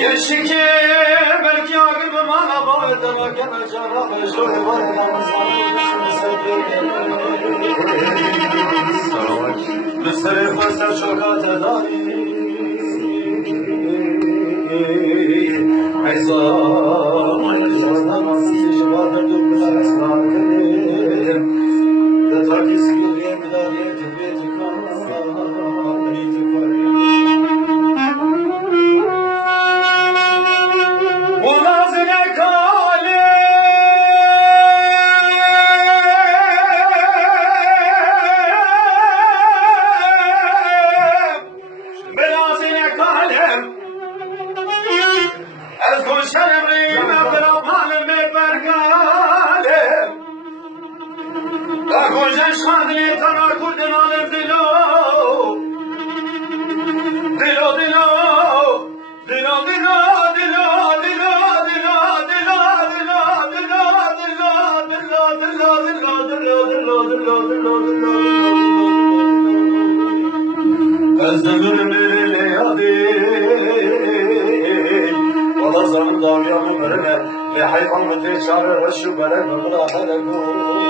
Gerçi ki belki ağırdım ana bağırdım Gene cana zor var Müsterif varsa çok atedari Ezan Ezan Nasıl civardır durdular Esnafı Yatak istiyor Yemin adet Yemin adet Kalem Ez koşarım reyime bırakmalım bir bergalem Da koşan şadli tanar kurdun alır dilo Dilo dilo Dilo dilo dilo dilo dilo dilo dilo dilo dilo dilo بحيث المتي شر الشبر المغلق لكم